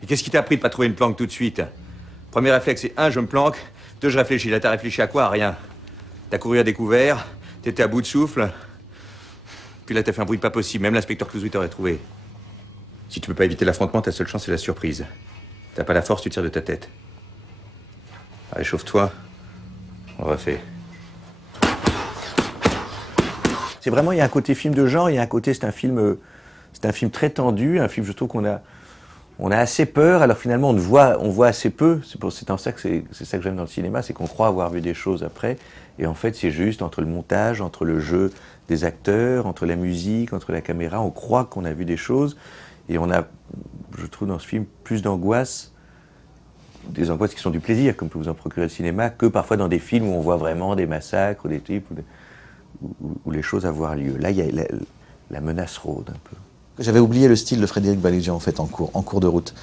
Mais qu'est-ce qui t'a pris de pas trouver une planque tout de suite? Premier réflexe, c'est 1, je me planque. 2, je réfléchis. Là, t'as réfléchi à quoi? À rien. T'as couru à découvert, t'étais à bout de souffle. Puis là, t'as fait un bruit pas possible. Même l'inspecteur Clouseau t'aurait trouvé. Si tu peux pas éviter l'affrontement, ta seule chance, c'est la surprise. T'as pas la force, tu tires de ta tête. Allez, chauffe-toi. On refait. C'est vraiment, il y a un côté film de genre, il y a un côté, c'est un film très tendu, un film, je trouve on a assez peur, alors finalement on voit assez peu. C'est ça que j'aime dans le cinéma, c'est qu'on croit avoir vu des choses après, et en fait c'est juste entre le montage, entre le jeu des acteurs, entre la musique, entre la caméra, on croit qu'on a vu des choses, et on a, je trouve dans ce film, plus d'angoisse, des angoisses qui sont du plaisir, comme peut vous en procurer le cinéma, que parfois dans des films où on voit vraiment des massacres, ou des types, où les choses avoir lieu. Là, il y a la menace rôde un peu. J'avais oublié le style de Frédéric Balégian en fait en cours de route.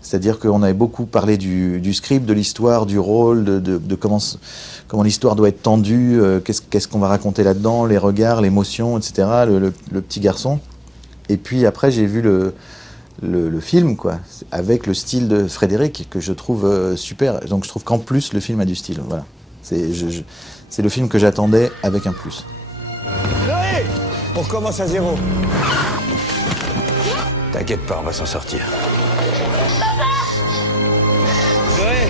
C'est-à-dire qu'on avait beaucoup parlé du script, de l'histoire, du rôle, de comment l'histoire doit être tendue, qu'est-ce qu'on va raconter là-dedans, les regards, l'émotion, etc., le petit garçon. Et puis après, j'ai vu le film, quoi, avec le style de Frédéric, que je trouve super. Donc je trouve qu'en plus, le film a du style. Voilà. C'est le film que j'attendais avec un plus. Chloé, on recommence à zéro. T'inquiète pas, on va s'en sortir. Chloé,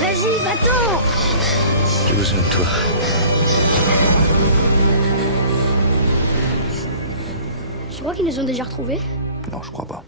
Vas-y, va-t'en! J'ai besoin de toi. Tu crois qu'ils nous ont déjà retrouvés? Non, je crois pas.